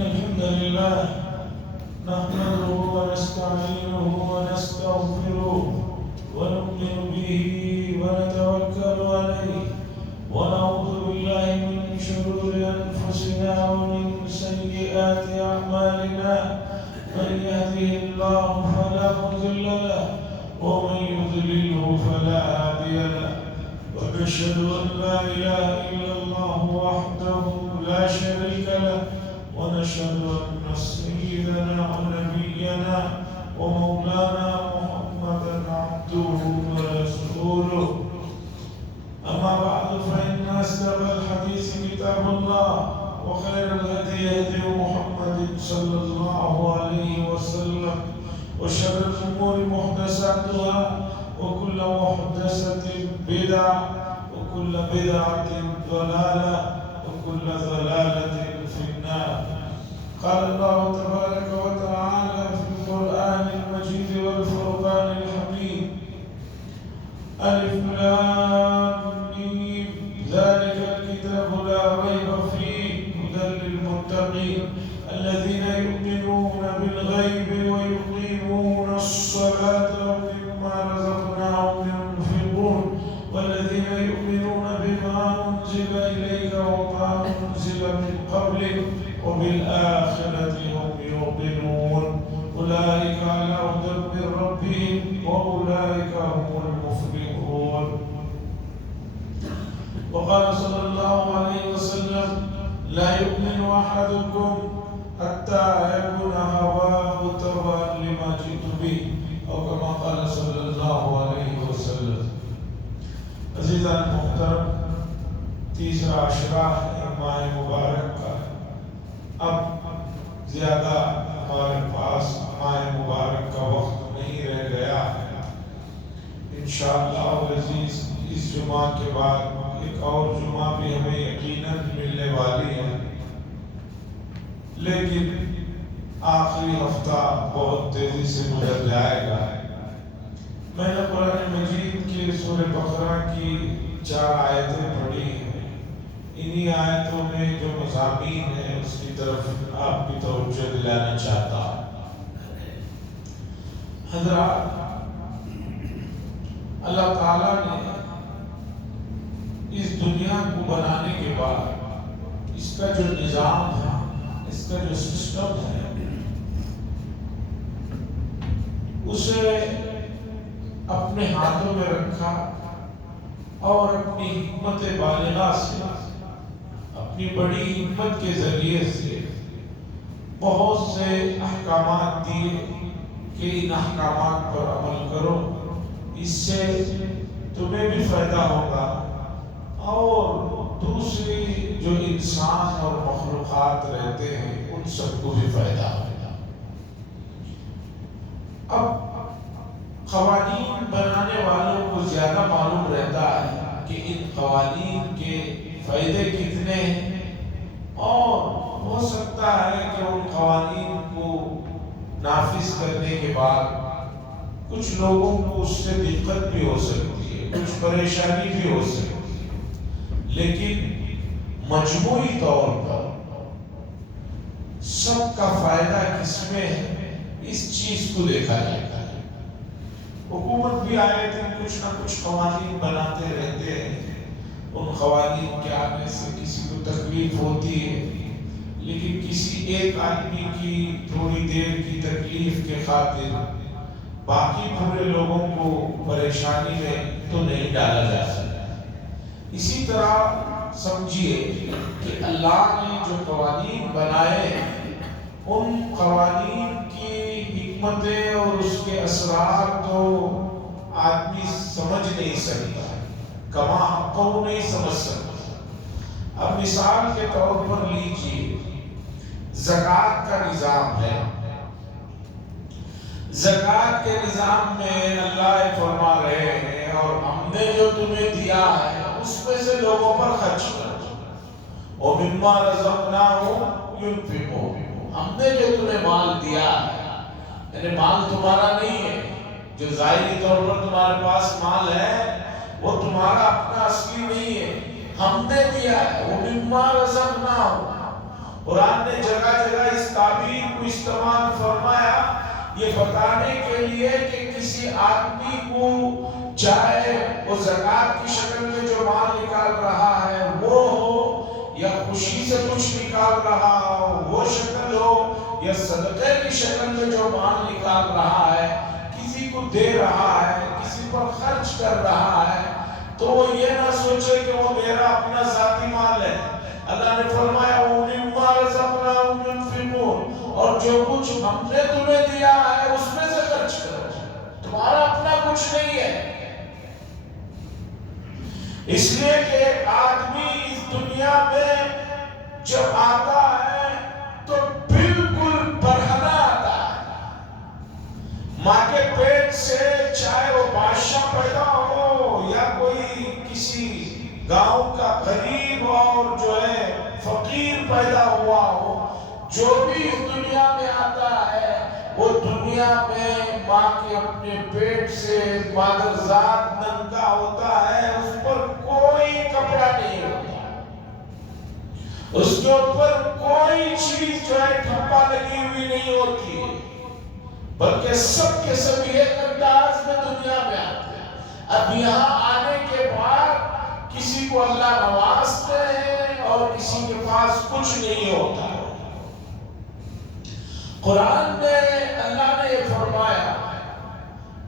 الحمد لله نحمده ونستعينه ونستغفره ونؤمن به ونتوكل عليه ونعوذ بالله من شرور أنفسنا ومن سيئات أعمالنا من يهده الله فلا مضل له ومن يضلله فلا هادي له ونشهد أن لا إله إلا الله وحده لا شريك له ونشهد أن سيدنا ونبينا ومولانا محمدا عبده ورسوله أما بعد فإن أصدق الحديث كتاب الله وخير الهدي هدي محمد صلى الله عليه وسلم وشر الأمور محدثاتها وكل محدثة بدعة وكل بدعة ضلالة وكل ضلالة في النار. قال الله تبارك وتعالى في القرآن المجيد والفرقان الحميد: ألف لام ميم ذلك الكتاب لا ريب فيه هدى للمتقين الذين يؤمنون بالغيب ويقيمون الصلاة ومما رزقناهم ينفقون والذين يؤمنون بما أنزل إليك وما أنزل من قبلك وبالآخرة هم يوقنون أولئك على هدى من ربهم وأولئك هم المفلحون. وقال صلى الله عليه وسلم: لا يؤمن أحدكم حتى يكون هواه تبعا لما جئت به، أو كما قال صلى الله عليه وسلم. عزیزان محترم، تیسرا عشرہ ماہ مبارک کا اب زیادہ ہمارے پاس ماہ مبارک کا وقت نہیں رہ گیا ہے. انشاءاللہ عزیز اس جمعہ کے بعد ایک اور جمعہ بھی ہمیں یقیناً ملنے والی ہے، لیکن آخری ہفتہ بہت تیزی سے گزر جائے گا. میں نے قرآن مجید کی سورہ بقرہ کی 4 آیتیں پڑھی ہیں. انہی آیتوں میں جو مضامین ہیں اس کی طرف آپ کی توجہ دلانا چاہتا ہوں. حضرات، اللہ تعالیٰ نے اس دنیا کو بنانے کے بعد اس کا جو نظام ہے، اس کا جو سسٹم ہے، اسے اپنے ہاتھوں میں رکھا اور اپنی حکمت بالغہ سے، اپنی بڑی حکمت کے ذریعے سے بہت سے احکامات دیے کہ ان احکامات پر عمل کرو، اس سے تمہیں بھی فائدہ ہوگا اور دوسری جو انسان اور مخلوقات رہتے ہیں ان سب کو بھی فائدہ ہوگا. اب قوانین بنانے والوں کو زیادہ معلوم رہتا ہے کہ ان قوانین کے فائدے کتنے ہیں، اور ہو سکتا ہے کہ ان قوانین کو نافذ کرنے کے بعد کچھ لوگوں کو اس سے دقت بھی ہو سکتی ہے، کچھ پریشانی بھی ہو سکتی ہے، لیکن مجموعی طور پر سب کا فائدہ کس میں ہے، اس چیز کو دیکھا جاتا ہے. حکومت بھی آئے تھے کچھ نہ کچھ قوانین بناتے رہتے ہیں. ان قوانین کے آنے سے کسی کو تکلیف ہوتی ہے، لیکن کسی ایک آدمی کی تھوڑی دیر کی تکلیف کے خاطر باقی پورے لوگوں کو پریشانی میں تو نہیں ڈالا جا سکتا. اسی طرح سمجھیے کہ اللہ نے جو قوانین بنائے ہیں، ان قوانین کی حکمتیں اور اس کے اسرار تو آدمی سمجھ نہیں سکتا، کما حقہ نہیں سمجھ سکتا. اب مثال کے طور پر لیجئے، زکوٰۃ کا نظام ہے. زکوٰۃ کے نظام میں اللہ فرما رہے ہیں اور ہم نے جو تمہیں دیا ہے اس میں سے لوگوں پر خرچ کرو، وَمِمَّا رَزَقْنَاهُمْ يُنْفِقُونَ. ہم نے جو تمہیں مال دیا ہے، یعنی مال تمہارا نہیں ہے، جو ظاہری طور پر تمہارے پاس مال ہے وہ تمہارا اپنا اصلی نہیں ہے، ہم نے دیا ہے. وَمِمَّا رَزَقْنَاهُمْ، قرآن نے جگہ جگہ اس تعبیر کو استعمال فرمایا یہ بتانے کے لیے کہ کسی آدمی کو چاہے وہ زکوٰۃ کی شکل میں جو مال نکال رہا ہے وہ ہو یا خوشی سے کچھ نکال رہا ہو وہ شکل ہو یا صدقے کی شکل میں جو مال نکال رہا ہے کسی کو دے رہا ہے کسی پر خرچ کر رہا ہے تو وہ یہ نہ سوچے کہ وہ میرا اپنا ذاتی مال ہے۔ اللہ نے فرمایا وَمِمَّا رَزَقْنَاهُمْ يُنْفِقُونَ اور جو کچھ ہم نے تمہیں دیا ہے اس میں سے خرچ کرو، تمہارا اپنا کچھ نہیں ہے۔ اس لیے کہ آدمی اس دنیا میں جب آتا ہے تو بالکل برہنہ آتا ہے۔ ماں کے پیٹ سے چاہے وہ بادشاہ پیدا ہو یا کوئی کسی گاؤں کا غریب اور جو ہے فقیر پیدا ہوا ہو، جو بھی اس دنیا میں آتا ہے وہ دنیا میں ماں کے اپنے پیٹ سے مادرزاد ننگا ہوتا ہے، اس پر کوئی کپڑا نہیں ہوتا، اس کے اوپر کوئی چیز جو ہے ٹھپا لگی ہوئی نہیں ہوتی، بلکہ سب کے سب ایک انداز میں دنیا میں آتے ہیں۔ اب یہاں آنے کے بعد کسی کو اللہ نوازتے ہیں اور کسی کے پاس کچھ نہیں ہوتا۔ قرآن میں اللہ نے یہ فرمایا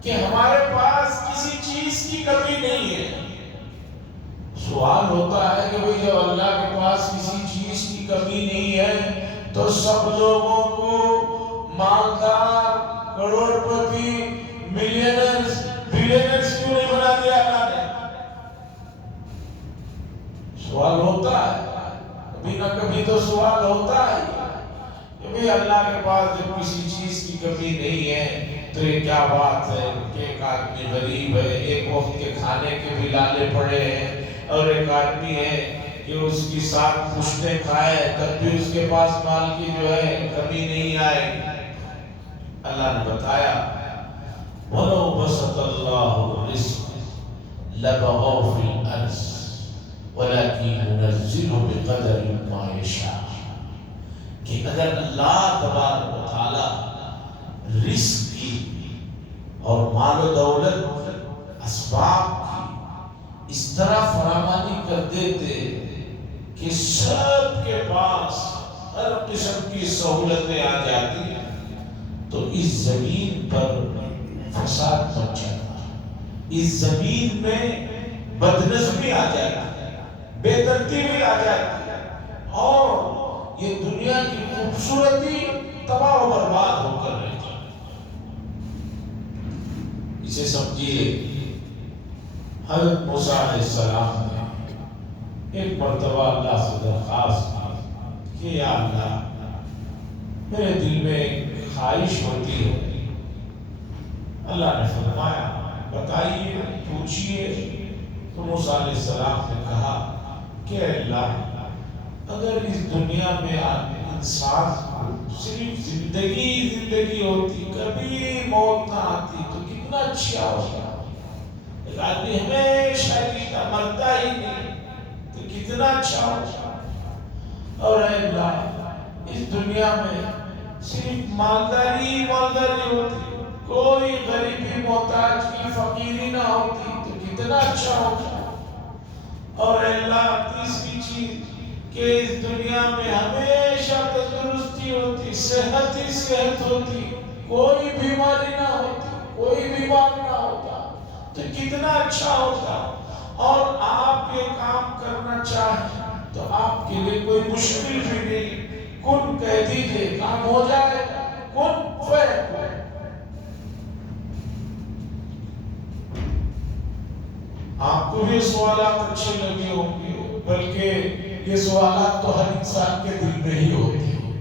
کہ ہمارے پاس کسی چیز کی کمی نہیں ہے۔ سوال ہوتا ہے کہ بھئی جب اللہ کے پاس کسی چیز کی کمی نہیں ہے تو سب لوگوں کو مالدار، کروڑپتی، ملینرز، بلینرز کیوں نہیں بنا دیا اللہ نے؟ سوال ہوتا ہے، کبھی نہ کبھی تو سوال ہوتا ہے کہ بھئی اللہ کے پاس جب کسی چیز کی کمی نہیں ہے تو یہ کیا بات ہے کہ ایک آدمی غریب ہے، ایک وقت کے کھانے کے بھی لالے پڑے ہیں، اور ایک آدمی ہے کہ اس کی ساتھ پشتے کھائے تب بھی اس کے پاس مال کی جو ہے کمی نہیں آئے۔ اللہ نے بتایا وَلَوْ بَسَطَ اللَّهُ الرِّزْقَ لَبَغَوْا فِي الْأَرْضِ وَلَكِنْ يُنَزِّلُ بِقَدَرٍ مَا يَشَاءُ کہ اگر اللہ تبارک و تعالی رزق کی اور مال و دولت اسباب کی اس طرح فراوانی کر دیتے کہ سب کے پاس ہر قسم کی سہولتیں آ جاتی ہیں تو اس زمین پر فساد مچ جاتا، اس زمین میں بدنظمی آ جاتی، بے ترتیبی آ جاتی اور یہ دنیا کی خوبصورتی تباہ و برباد ہو کر رہ جاتی۔ اسے سمجھیے حضرت موسیٰ علیہ السلام نے ایک مرتبہ اللہ سے درخواست کی کہ یا اللہ میرے دل میں ایک خواہش ہوتی ہے۔ اللہ نے فرمایا بتائیے، پوچھئے۔ تو موسیٰ علیہ السلام نے کہا کہ اللہ اگر اس دنیا میں انسان کو صرف زندگی ہوتی، کبھی موت نہ آتی تو کتنا اچھا ہوگا۔ ایک آدمی ہمیشہ جیتا مرتا ہی نہیں تو کتنا اچھا ہوگا۔ اور اے اللہ اس دنیا میں صرف مالداری ہوتی، کوئی غریبی محتاج کی فقیری نہ ہوتی تو کتنا اچھا ہوگا۔ اور اللہ تیسری چیز کہ اس دنیا میں ہمیشہ تندرستی ہوتی، صحت ہی صحت ہوتی، کوئی بیماری نہ ہوتی، کوئی بیمار نہ ہوتا تو کتنا اچھا ہوتا۔ اور آپ یہ کام کرنا چاہیں تو آپ کے لیے کوئی مشکل بھی نہیں، کن کہہ دیجئے کام ہو جائے، کن فیکون۔ آپ کو یہ سوالات اچھے لگے ہوں گے، بلکہ یہ سوالات تو ہر انسان کے دل میں ہی ہوتے ہیں۔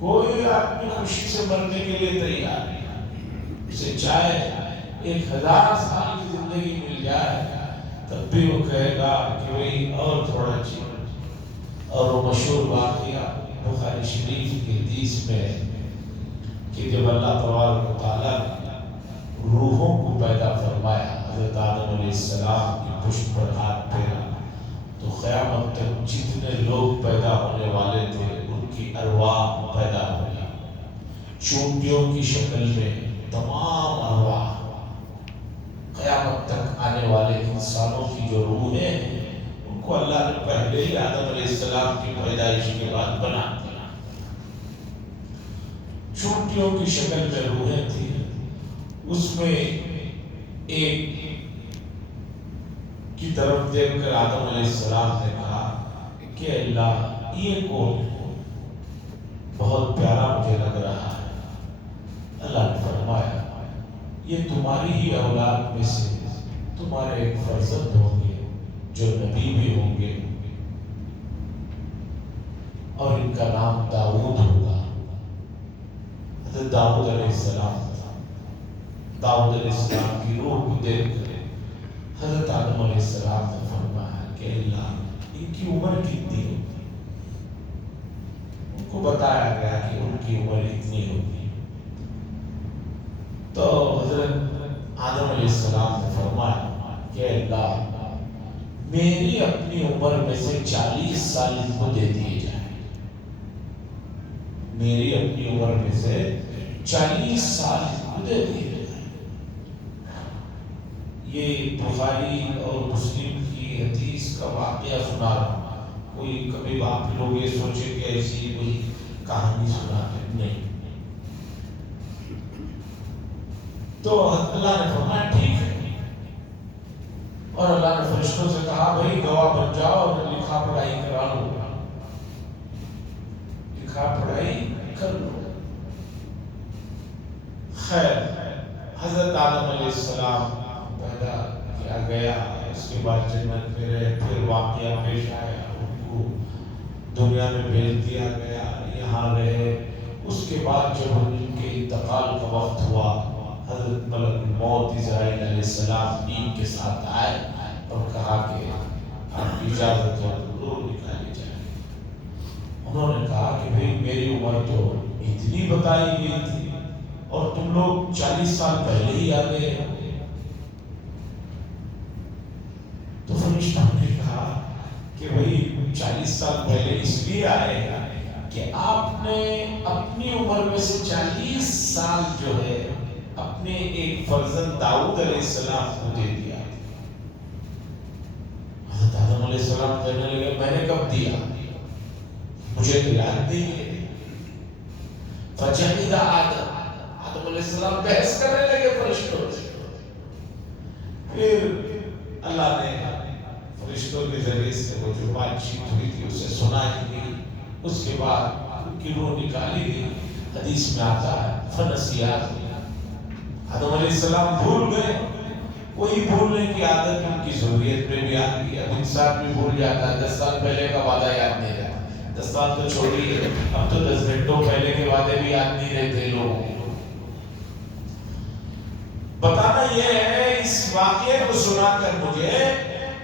کوئی آدمی خوشی سے مرنے کے لیے تیار نہیں، اسے چاہے 1000 سال کی زندگی مل جائے تب بھی وہ کہے گا کہ وہی اور تھوڑا چیز۔ اور وہ مشہور واقعہ بخاری شریف کی حدیث میں ہے کہ جب اللہ تبارک و تعالیٰ نے روحوں کو پیدا فرمایا، حضرت آدم علیہ السلام کی پشت پر ہاتھ پھیرا تو قیامت تک جتنے لوگ پیدا ہونے والے تھے ان کی ارواح پیدا ہوئی، چونٹیوں کی شکل میں تمام ارواح، قیامت تک آنے والے انسانوں کی جو روح ہے ان کو اللہ نے پہلے ہی آدم علیہ السلام کی پیدائش کے بعد بنا دیا۔ چونٹیوں کی شکل میں روحیں تھی، اس میں ایک کی طرف دیکھ کر آدم علیہ السلام نے کہا کہ اللہ یہ کون بہت پیارا مجھے لگ رہا ہے۔ اللہ نے فرمایا یہ تمہاری ہی اولاد میں سے تمہارے ایک فرزند ہوں گے جو نبی بھی ہوں گے، اور ان کا نام داؤد ہوگا۔ حضرت داؤد علیہ السلام، داؤد علیہ السلام کی روح کو دیکھ کر حضرت آدم علیہ السلام نے فرمایا کہ اللہ ان کی عمر کتنی ہوگی؟ ان کو بتایا گیا کہ ان کی عمر اتنی ہوگی۔ تو حضرت آدم علیہ السلام نے فرمایا کہ اللہ میری اپنی عمر میں سے 40 سال ان کو دے دیے جائیں، میری اپنی عمر میں سے 40 سال ان کو دے دیے۔ یہ بخاری اور مسلم کی حدیث کا واقعہ سنا رہا ہوں، کوئی کبھی آپ لوگ یہ سوچے کہ ایسی کوئی کہانی سنا ہے، نہیں۔ تو اللہ نے فرمایا ٹھیک ہے، اور اللہ نے فرشتوں سے کہا بھائی گواہ بن جاؤ اور لکھا پڑھائی کرا لو، لکھا پڑھائی کر لو۔ خیر، حضرت آدم علیہ السلام پیدا کیا گیا، اس کے بعد جنت میں رہے، پھر واقعہ پیش آیا، ان کو دنیا میں بھیج دیا گیا، یہاں رہے۔ اس کے بعد جب ان کے انتقال کا وقت ہوا، حضرت ملک موت اسرائیل علیہ السلام ان کے ساتھ آئے اور کہا کہ آپ کی اجازت ہو تو روح نکالی جائے۔ انہوں نے کہا کہ بھئی میری عمر تو اتنی بتائی گئی تھی اور تم لوگ 40 سال پہلے ہی آ گئے۔ تو فرشتوں نے کہا کہ بھئی 40 سال پہلے اس لیے آئے گا کہ آپ نے اپنی عمر میں سے 40 سال جو ہے اپنے ایک فرزند داؤد علیہ السلام کو دے دیا۔ حضرت آدم علیہ السلام کہنے لگے میں نے کب دیا؟ مجھے تو یاد نہیں ہے۔ فجحد آدم علیہ السلام بحث کرنے لگے فرشتوں سے۔ پھر اللہ نے فرشتوں کے ذریعے سے وہ جو بات چیت ہوئی تھی اسے سنائی گئی، اس کے بعد ان کی روح نکالی گئی۔ حدیث میں آتا ہے فنسیات، آدم علیہ السلام بھول گئے۔ وہی بھولنے کی عادت ان کی ضروریت میں بھی آتی ہے، اب انسان بھی بھول جاتا ہے، 10 سال پہلے کا وعدہ یاد نہیں رہتا، 10 سال تو چھوڑی ہے، اب تو 10 گھنٹوں پہلے کے وعدے بھی یاد نہیں رہتے لوگوں کو۔ بتانا یہ ہے اس واقعے کو سنا کر مجھے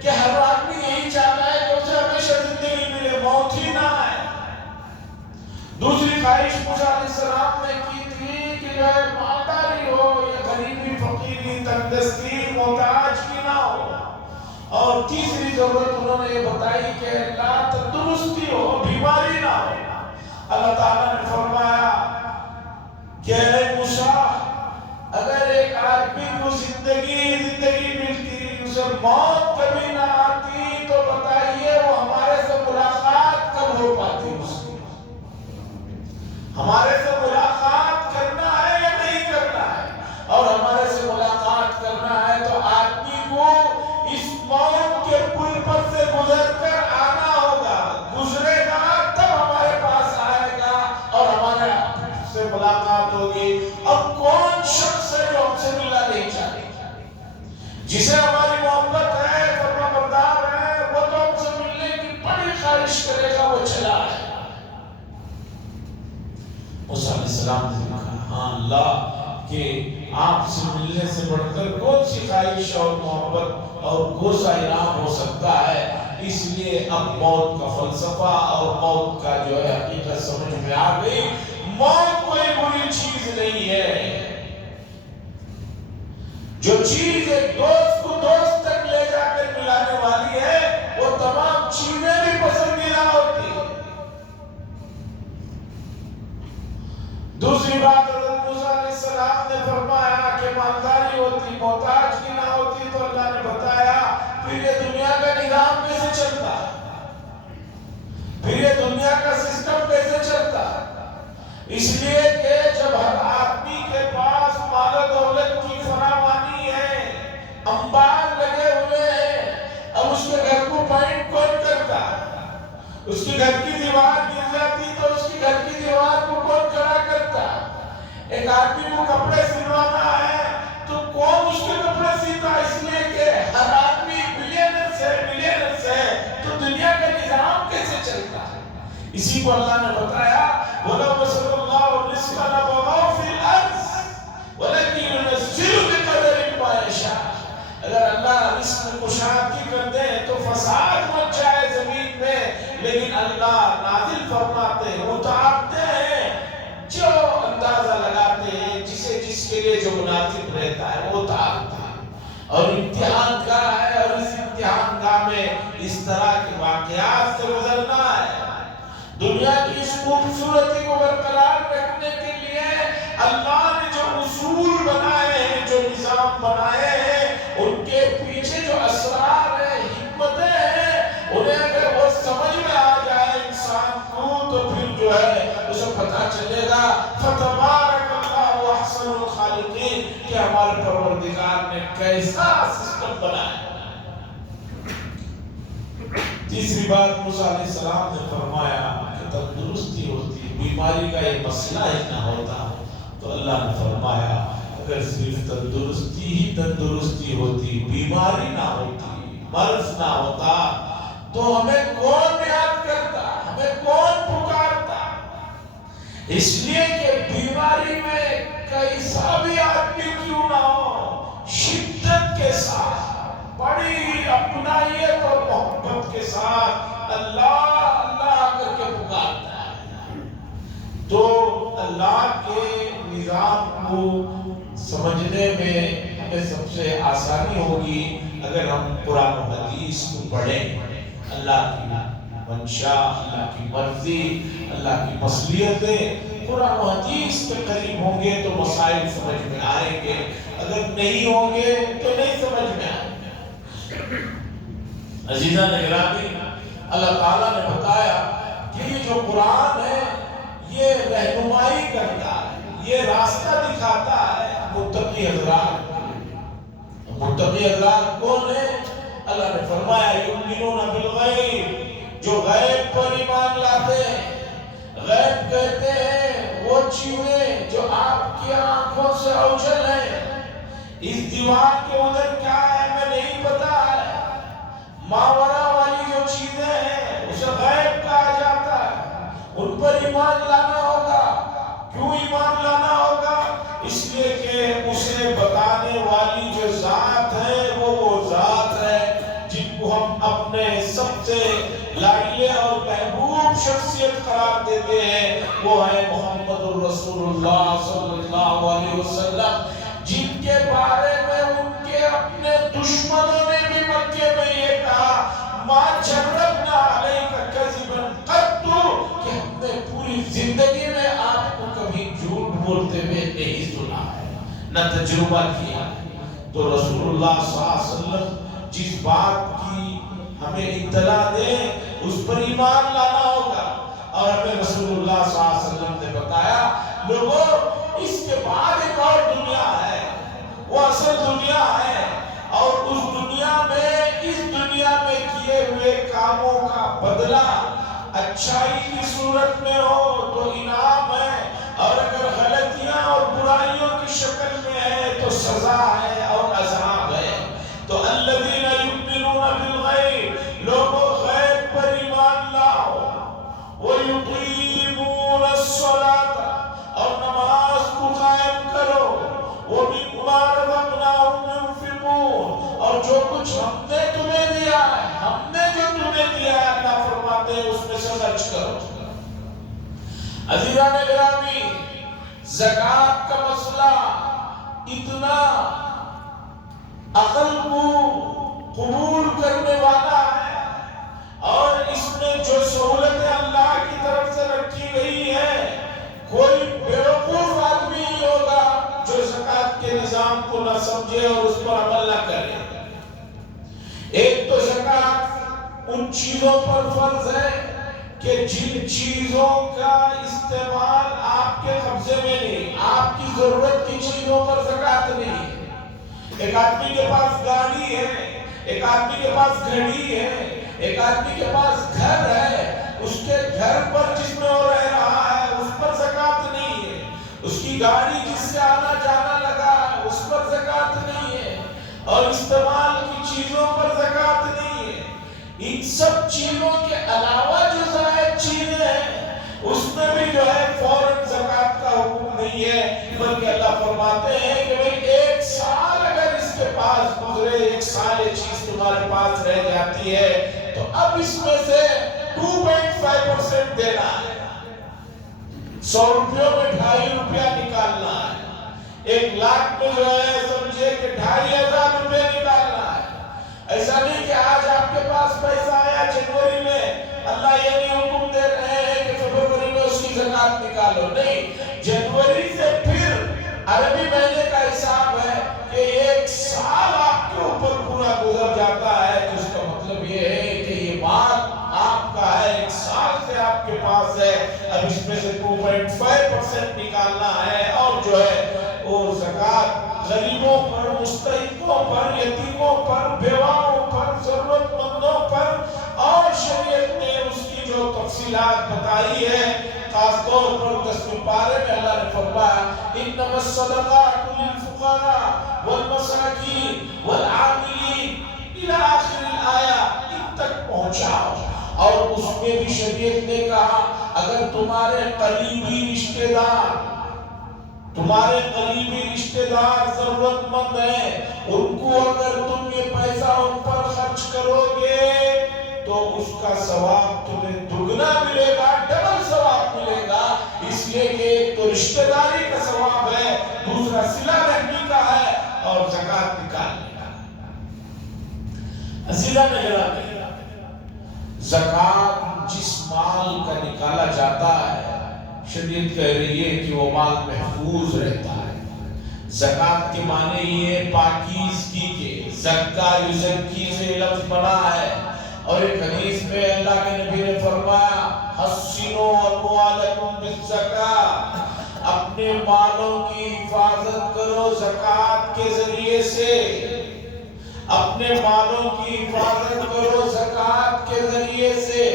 کہ ہر آدمی یہی چاہتا ہے کہ اسے ہمیشہ زندگی ملے، موت ہی نہ آئے۔ دوسری خواہش موسیٰ علیہ السلام نے کی تھی کہ جو ہے مالداری ہو، یا غریبی فقیری تنگدستی محتاج کی نہ ہو، اور تیسری ضرورت انہوں نے یہ بتائی کہ اللہ تندرستی ہو، بیماری نہ ہو۔ اللہ تعالیٰ نے فرمایا کہ اے موسیٰ اگر ایک آدمی کو زندگی ملتی، اسے موت کبھی نہ آتی، تو بتائیے وہ ہمارے سے ملاقات کب ہو پاتی؟ اس کی ہمارے سے ملاقات کرنا ہے یا نہیں کرنا ہے؟ اور ہمارے سے ملاقات کرنا ہے تو آدمی کو اس موت کے پل پر سے گزر کر آنا ہوگا، گزرے گا تب ہمارے پاس آئے گا اور ہمارے سے ملاقات ہوگی۔ اب کون شخص ہے جو ہم سے ملنا نہیں چاہے؟ جسے ہماری محبت ہے، فرما بردار ہے، وہ تو ہم سے ملنے کی بڑی خواہش کرے گا، وہ چلا ہے۔ موسیٰ علیہ السلام نے کہا ہاں اللہ کہ آپ سے ملنے سے بڑھ کر کون سی خواہش اور محبت اور کون سا انعام ہو سکتا ہے؟ اس لیے اب موت کا فلسفہ اور موت کا جو ہے حقیقت سمجھ میں آ گئی۔ موت کوئی بری چیز نہیں ہے۔ جو چیز ایک دوست کو دوست تک لے جا کر ملانے والی ہے، وہ تمام چیزیں بھی پسندیدہ ہوتی ہیں۔ ہوتی، محتاج کی نہ ہوتی تو اللہ نے بتایا پھر یہ دنیا کا نظام کیسے چلتا، پھر یہ دنیا کا سسٹم کیسے چلتا؟ اس لیے کہ جب ہر آدمی کے پاس مال و دولت کی فراوانی ہے، انبار لگے ہوئے ہیں، اب اس کے گھر کو پینٹ کون کرتا؟ اس کی گھر کی دیوار گر جاتی تو اس کی گھر کی دیوار کو کون کھڑا کرتا؟ ایک آدمی کو کپڑے سلوانا ہے تو کون اس کے کپڑے سیتا؟ اس لیے کہ ہر آدمی ملینرز ہے تو دنیا کا نظام کیسے چلتا ہے؟ اسی کو اللہ نے بتایا وَلَوْ بَسَطَ اللَّهُ الرِّزْقَ لَبَغَوْا فِي الْأَرْضِ وَلَكِنْ يُنَزِّلُ بِقَدَرٍ مَا يَشَاءُ۔ اگر اللہ رزق میں کشادگی کر دے تو فساد مچ جائے زمین میں، لیکن اللہ نازل فرماتے ہیں، اتارتے ہیں، جو اندازہ لگاتے ہیں، جسے جس کے لیے جو مناسب رہتا ہے وہ اتارتا ہے۔ اور امتحان گاہ ہے، اور اس امتحان گاہ میں اس طرح کے واقعات سے گزرنا ہے۔ دنیا کی اس خوبصورتی کو برقرار رکھنے کے لیے اللہ نے جو اصول بنائے ہیں، جو نظام بنائے ہیں، ان کے پیچھے جو اسرار ہیں، حکمتیں ہیں، انہیں اگر وہ سمجھ میں آ جائے انسان کو تو پھر جو ہے اسے پتہ چلے گا فتبارک اللہ احسن الخالقین کہ ہمارے پروردگار نے کیسا سسٹم بنایا۔ تیسری بات موسیٰ علیہ السلام نے فرمایا کہ تندرستی ہوتی، بیماری کا یہ مسئلہ ہی نہ ہوتا تو اللہ نے فرمایا اگر صرف تندرستی ہی تندرستی ہوتی، بیماری نہ ہوتی، مرض نہ ہوتا تو ہمیں کون یاد کرتا، ہمیں کون پکارتا؟ اس لیے کہ بیماری میں کیسا بھی آدمی کیوں نہ ہو، شدت کے ساتھ، بڑی اپنائیت اور محبت کے ساتھ اللہ اللہ کر کے پکارتا ہے، تو اللہ کے نظام کو سمجھنے میں ہمیں سب سے آسانی ہوگی اگر ہم قرآن و حدیث کو پڑھیں، اللہ کی منشا، اللہ کی مرضی، اللہ کی مصلحتیں قرآن و حدیث کے قریب ہوں گے تو مسائل سمجھ میں آئیں گے، اگر نہیں ہوں گے تو نہیں سمجھ میں آئیں گے۔ عزیزان گرامی، اللہ تعالیٰ نے بتایا کہ یہ جو قرآن ہے یہ رہنمائی کرتا ہے، یہ راستہ دکھاتا ہے متقی حضرات۔ متقی حضرات کون ہے؟ اللہ نے فرمایا یؤمنون بالغیب، جو غیب پر ایمان لاتے ہیں۔ غیب کہتے ہیں وہ چیزیں جو آپ کی آنکھوں سے اوجھل ہیں، اس دیوار کے ادھر کیا ہے میں نہیں پتا ہے، ماورا والی جو چیزیں ہیں اسے غیب کہا جاتا ہے، ان پر ایمان لانا ہوگا۔ کیوں ایمان لانا ہوگا؟ اس لیے کہ اسے بتانے والی جو ذات ہے وہ ذات ہے جن کو ہم اپنے سب سے لاڈلے اور محبوب شخصیت قرار دیتے ہیں، وہ ہے محمد الرسول اللہ صلی اللہ علیہ وسلم، جن کے بارے میں ان کے اپنے دشمنوں نے بھی مکے میں یہ کہا ما جربنا علیک کذبا قط، کہ ہم نے پوری زندگی میں آپ کو کبھی جھوٹ بولتے ہوئے نہیں سنا ہے، نہ تجربہ کیا۔ تو رسول اللہ صلی اللہ علیہ وسلم جس بات کی ہمیں اطلاع دے اس پر ایمان لانا ہوگا، اور ہمیں رسول اللہ صلی اللہ علیہ وسلم نے بتایا لوگوں اس کے بعد ایک اور دنیا ہے، وہ اصل دنیا ہے، اور اس دنیا میں اس دنیا میں کیے ہوئے کاموں کا بدلہ اچھائی کی صورت میں ہو تو انعام ہے، اور اگر غلطیاں اور برائیوں کی شکل میں ہے تو سزا ہے اور عذاب ہے۔ تو الذین یؤمنون بالغیب، لوگوں غیب پر ایمان لاؤ، وَيُقِيمُونَ الصَّلَاةَ، اور نماز کو قائم کرو، وَمِمَّا رَزَقْنَاهُمْ يُنْفِقُونَ، اور جو کچھ ہم نے تمہیں دیا ہے، ہم نے جو تمہیں دیا ہے اللہ فرماتے ہیں اس میں سے خرچ کرو۔ عزیزان گرامی، زکوٰۃ کا مسئلہ اتنا عقل کو قبول کرنے والا ہے، اور اس میں جو سہولتیں اللہ کی طرف سے رکھی گئی ہیں، کوئی بیوقوف آدمی نہیں ہوگا جو زکوٰۃ کے نظام کو نہ سمجھے اور اس پر عمل نہ کرے. ایک تو زکات ان چیزوں پر فرض ہے کہ جن چیزوں کا استعمال آپ کے قبضے میں نہیں، آپ کی ضرورت کی چیزوں پر زکات نہیں ہے. ایک آدمی کے پاس گاڑی ہے، ایک آدمی کے پاس گھڑی ہے، ایک آدمی کے پاس گھر ہے، اس کے گھر پر جس میں وہ رہ رہا ہے اس پر زکات نہیں ہے. اس کی گاڑی جس سے آنا جانا لگا ہے اس پر زکات نہیں ہے، اور استعمال کی چیزوں پر زکات نہیں ہے. ان سب چیزوں کے علاوہ جو زائد چیزیں ہیں اس میں بھی جو ہے فوراً زکات کا حکم نہیں ہے، بلکہ اللہ فرماتے ہیں کہ بھئی ایک سال اگر اس کے پاس گزرے، ایک سال یہ چیز تمہارے پاس رہ جاتی ہے تو اب اس میں سے 2.5% دینا ہے. 100 روپیوں میں 2.5 روپیہ نکالنا ہے. 1 لاکھ میں جو ہے سمجھے کہ 2,500 روپے نکالنا ہے. ایسا نہیں کہ آج آپ کے پاس پیسہ آیا جنوری میں، اللہ یہ نہیں حکم دے رہے ہیں کہ فروری میں اس کی زکات نکالو. نہیں، جنوری سے پھر عربی مہینے کا حساب ہے کہ 1 سال آپ کے اوپر پورا گزر جاتا ہے، تو اس کا مطلب یہ ہے کہ یہ مال آپ کا ہے، 1 سال سے آپ کے پاس ہے. اب اس میں سے 2.5% نکالنا ہے، اور جو ہے وہ زکات غریبوں پر، مستحقوں پر، یتیموں پر، بیواؤں پر، ضرورت مندوں پر. اور شریعت نے اس کی جو تفصیلات بتائی ہے، خاص طور پر 10ویں پارے میں اللہ نے فرمایا انما الصدقات للفقراء والمساکین والعاملین الى آخر الآیہ، ان تک پہنچاؤ. اور اس میں بھی شریعت نے کہا اگر تمہارے قریبی رشتہ دار ضرورت مند ہیں، ان کو اگر تم یہ پیسہ ان پر خرچ کرو گے تو اس کا ثواب تمہیں دگنا ملے گا، ڈبل ثواب ملے گا. اس لیے کہ ایک تو رشتہ داری کا ثواب ہے، دوسرا صلہ رحمی کا ہے، اور زکات نکالنے کا. عزیزاں گرامی، زکات جس مال کا نکالا جاتا ہے شریعت کہہ رہی ہے کہ وہ مال محفوظ رہتا ہے. زکات کے معنی یہ پاکیزگی کے، زکا یزکی سے لفظ بنا ہے. اور ایک حدیث میں اللہ کے نبی نے فرمایا حسنوا اموالکم بالزکاۃ، اپنے مالوں کی حفاظت کرو زکات کے ذریعے سے. اپنے مالوں کی حفاظت کرو زکات کے ذریعے سے.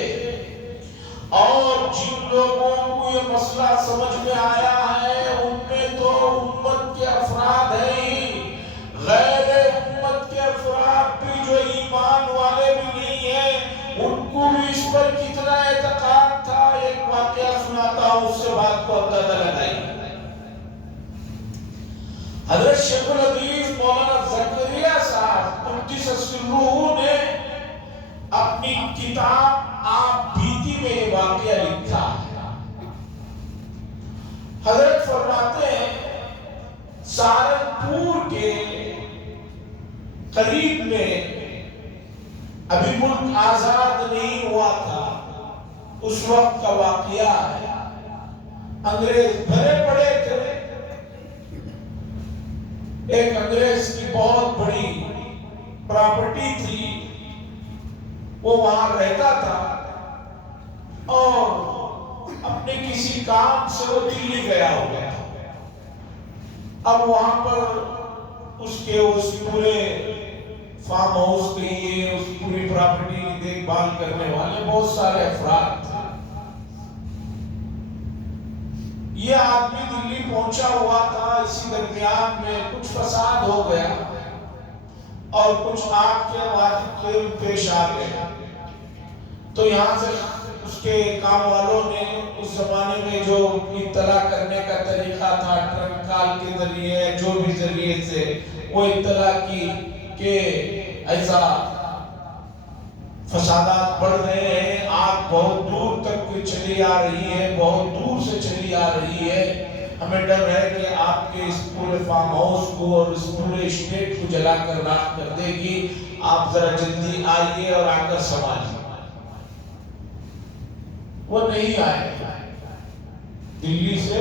اور جن لوگوں کو یہ مسئلہ سمجھ میں آیا ہے ان میں تو امت کے افراد ہیں، غیر امت کے افراد بھی جو ایمان والے بھی نہیں ہیں، ان کو بھی اس پر کتنا اعتقاد تھا. ایک واقعہ سناتا ہوں، اس سے بات کو اندازہ لگائیے. حضرت شیخ الحدیث مولانا زکریا صاحب قدس سرہ نے اپنی کتاب آپ بیتی میں یہ واقعہ لکھا. حضرت فرماتے ہیں سہارنپور کے قریب میں ابھی ملک آزاد نہیں ہوا تھا، اس وقت کا واقعہ ہے. انگریز بھرے پڑے تھے. ایک انگریز کی بہت بڑی پراپرٹی تھی، وہ وہاں رہتا تھا اور اپنے کسی کام سے وہ دلی گیا ہو گیا. اب وہاں پر اس پورے فارم ہاؤس کے لیے، اس پوری پراپرٹی کی دیکھ بھال کرنے والے بہت سارے افراد تھے. یہ آدمی دلی پہنچا ہوا تھا. اسی درمیان میں کچھ فساد ہو گیا اور کچھ آگ کے واقعے پیش آ گئے. تو یہاں سے اس کے کام والوں نے اس زمانے میں جو اطلاع کرنے کا طریقہ تھا، ٹرنک کال کے ذریعے، جو بھی ذریعے سے وہ اطلاع کی کہ ایسا فسادات بڑھ رہے ہیں، آگ بہت دور تک چلی آ رہی ہے، بہت دور سے چلی آ رہی ہے، ہمیں ڈر ہے کہ آپ کے اس پورے فارم ہاؤس کو اور اس پورے اسٹیٹ کو جلا کر راکھ کر دے گی، آپ ذرا جلدی آئیے اور آ کر سنبھالیے. وہ نہیں آئے. دلی سے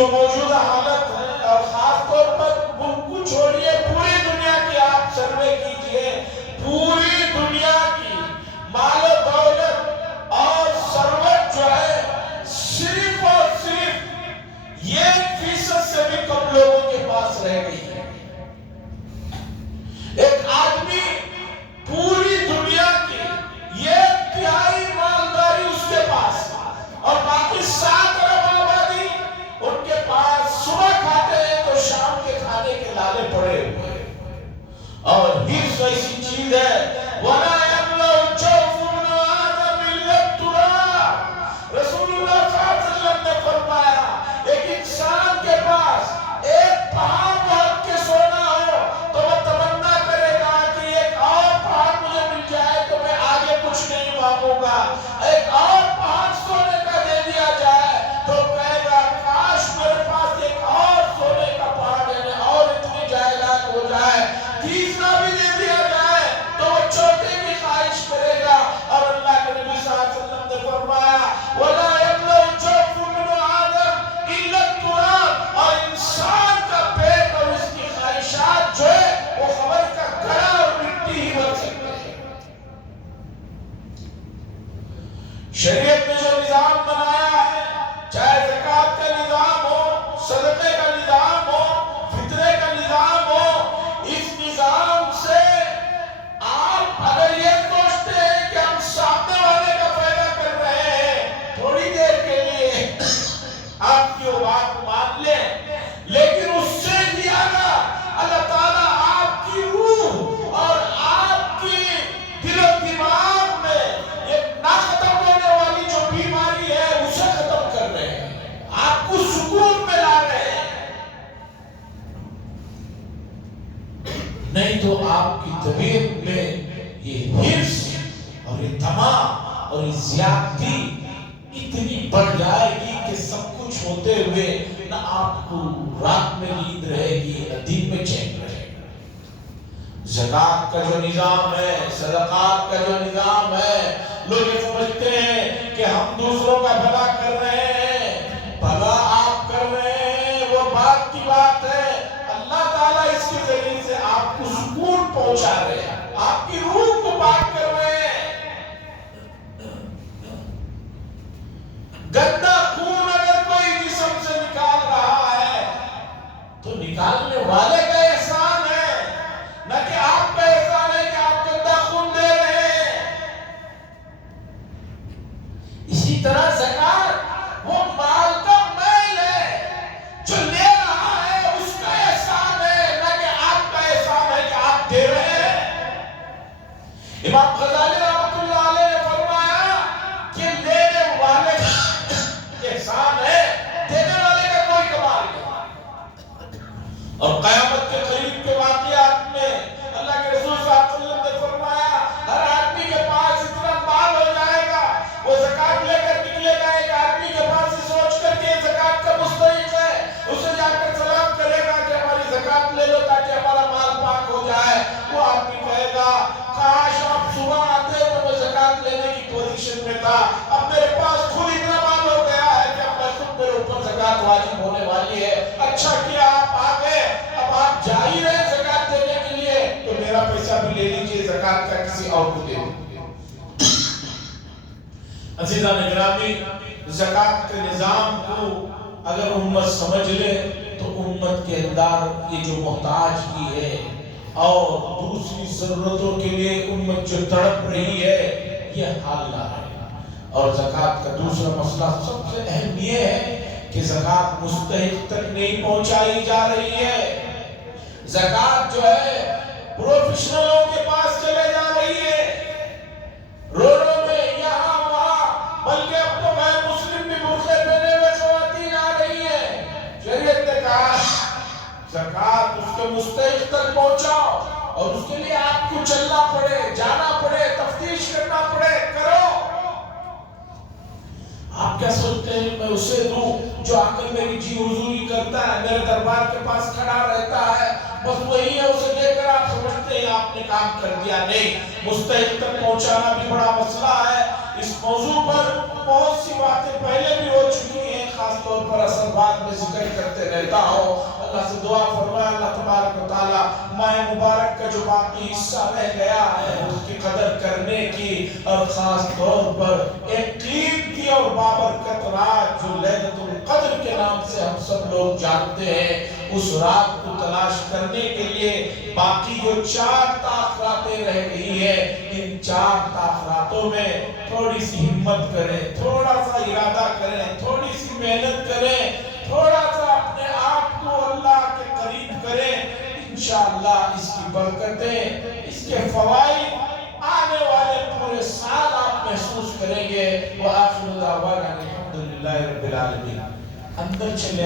جو موجودہ حالت ہے اور خاص طور پر ملک کو چھوڑیے پوری دنیا کی آپ سروے کیجئے، پوری دنیا کی مال و دولت اور ثروت جو ہے صرف اور صرف 1% سے بھی کم لوگوں کے پاس رہ گئی ہے۔ ایک آدمی پوری دنیا کی 1/3 مالداری اس کے پاس اور باقی 7 ارب آبادی ان کے پاس صبح کھاتے ہیں تو شام کے کھانے کے لالے پڑے ہوئے ہیں۔ اور حرص ایسی چیز ہے وَلَا يَمْلَأُ الْجَوْفُ ابْنُ آدَمَ إِلَّا التُّرَابُ، رسول اللہ صلی اللہ علیہ وسلم نے فرمایا ایک انسان کے پاس ایک پہاڑ بہت کے سونا ہو تو وہ تمنا کرے گا کہ ایک اور پہاڑ مجھے مل جائے تو میں آگے کچھ نہیں مانگوں گا، ایک اور پہاڑ سونے کا دے دیا جائے تو کہے گا کاش میرے پاس ایک اور سونے کا پہاڑ ہے اور اتنی جائیداد ہو جائے، تیسرا بھی دے دیا جائے تو وہ چوتھے کی خواہش کرے گا۔ اور اللہ کے نبی صلی اللہ علیہ وسلم نے فرمایا وَلَا يَمْلَأُ الْجَوْفُ ابْنُ آدَمَ إِلَّا التُّرَابُ، اور انسان کا پیٹ اور اس کی خواہشات جو ہے وہ خبر کا گڑا اور مٹی ہی بن سکتے ہیں۔ شریعت نے جو نظام بنایا ہے، چاہے زکوٰۃ کا نظام ہو، صدقے کا نظام ہو، فطرے کا نظام ہو، اس نظام سے آپ اگر یہ سوچتے ہیں کہ ہم سامنے والے کا فائدہ کر رہے ہیں تھوڑی دیر کے لیے آپ کی وہ بات مان لیں، لیکن اس سے زیادہ اللہ تعالیٰ آپ کی روح اور آپ کی دل و دماغ میں یہ نہ ختم ہونے والی جو بیماری ہے اسے ختم کر رہے ہیں، آپ کو سکون میں لا رہے ہیں۔ نہیں تو آپ کی طبیعت میں یہ حرص اور یہ طمع اور یہ زیادتی اتنی بڑھ جائے گی کہ سب کچھ ہوتے ہوئے نہ آپ کو رات میں نیند رہے گی نہ دن میں چین رہے گا۔ زکوٰۃ کا جو نظام ہے، صدقات کا جو نظام ہے، لوگ یہ سمجھتے ہیں کہ ہم دوسروں کا بھلا کر رہے ہیں، بھلا آپ کر رہے ہیں وہ بات کی بات ہے، اللہ تعالیٰ اس کے ذریعے سے آپ کو سکون پہنچا رہے ہیں، آپ کی روح کو پاک کر رہے ہیں۔ گندا خون اگر کوئی جسم سے نکال رہا ہے تو نکالنے والے کا احسان ہے، نہ کہ آپ کا احسان ہے کہ آپ گندا خون دے رہے ہیں۔ اسی طرح زکوٰۃ وہ مال کا میل ہے، جو لے رہا ہے اس کا احسان ہے، نہ کہ آپ کا احسان ہے کہ آپ دے رہے ہیں۔ امام غزالی رحمۃ اللہ علیہ نے فرمایا کہ لینے والے کا احسان ہے، دینے والے کا کوئی کمال نہیں۔ اور قیامت کے قریب کے واقعات میں اللہ کے رسول صلی اللہ علیہ وسلم نے فرمایا ہر آدمی کے پاس اتنا مال ہو جائے گا، وہ زکوٰۃ لے کر نکلے گا، ایک آدمی کے پاس ہی سوچ کر کے زکوٰۃ کا مستحق ہے، اسے جا کر سلام کرے گا کہ ہماری زکوٰۃ لے لو تاکہ ہمارا مال پاک ہو جائے۔ وہ آدمی کہے گا کاش آپ صبح آتے تو میں زکوٰۃ لینے کی پوزیشن میں تھا، اب میرے پاس خود اتنا مال ہو گیا ہے کہ اب میں خود میرے اوپر زکوٰۃ واجب ہونے والی ہے، اچھا کیا آپ آ گئے، اب آپ جا ہی رہے زکوٰۃ دینے کے لیے تو میرا پیسہ بھی لے لیجئے، زکوٰۃ کا کسی اور کو دے دیجئے۔ عزیزان گرامی، زکوٰۃ کے نظام کو اگر امت سمجھ لے تو امت کے اندر یہ جو محتاج کی ہے اور دوسری ضرورتوں کے لیے امت جو تڑپ رہی ہے یہ حال نہ ہے۔ اور زکوٰۃ کا دوسرا مسئلہ سب سے اہم یہ ہے کہ زکوٰۃ مستحق تک نہیں پہنچائی جا رہی ہے، زکوٰۃ جو ہے پروفیشنلوں کے پاس چلے جا رہی ہے، روڈوں میں یہاں وہاں، بلکہ اب تو غیر مسلم بھی برقعے پہنے ہوئے خواتین آ رہی ہیں۔ شریعت نے کہا زکوٰۃ اس کے مستحق تک پہنچاؤ اور اس کے لیے آپ کو چلنا پڑے، جانا پڑے، تفتیش کرنا پڑے، کرو۔ آپ کیا سوچتے ہیں میں اسے دوں جو آ کر میری جی حضوری کرتا ہے، میرے دربار کے پاس کھڑا رہتا ہے، بس وہی ہے، اسے دے کر آپ سمجھتے ہیں آپ نے کام کر دیا؟ نہیں، مستحق تک پہنچانا بھی بڑا مسئلہ ہے۔ اس موضوع پر بہت سی باتیں پہلے بھی ہو چکی ہیں، خاص طور پر اصل بات میں ذکر کرتے رہتا ہوں. اللہ سے دعا فرمائے اللہ تبارک و تعالیٰ ماہ مبارک کا جو باقی حصہ رہ گیا ہے اس کی قدر کرنے کی، اور خاص طور پر ایک قیمتی اور بابرکت رات جو لیلۃ القدر کے نام سے ہم سب لوگ جانتے ہیں، اس رات کو تلاش کرنے کے لیے باقی جو 4 تاخراتیں رہ گئی ہیں، ان 4 تاخراتوں میں تھوڑی سی ہمت کریں، تھوڑا سا ارادہ کریں، تھوڑی سی محنت کریں، تھوڑا سا اپنے آپ کو اللہ کے قریب کریں. انشاءاللہ اس کی برکتیں، اس کے فوائد آنے والے پورے سال آپ محسوس کریں گے. وآخر دعوانا الحمدللہ رب العالمین. اندر چلے